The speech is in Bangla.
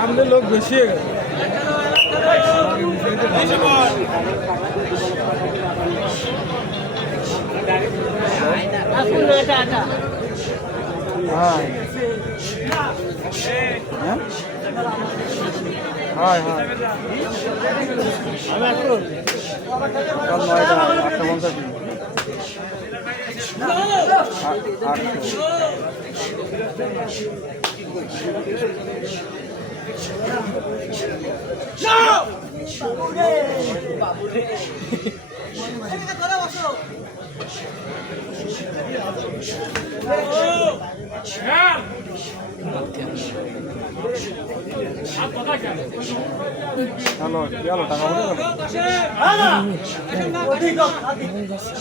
সামনে লোক বেশি হয়ে গেছে। হ্যাঁ হ্যাঁ হয়। হয় নয়টা আটটা পঞ্চাশ আটশো হ্যালো কি হলো টাকা উঠে গেল ঠিক আছে।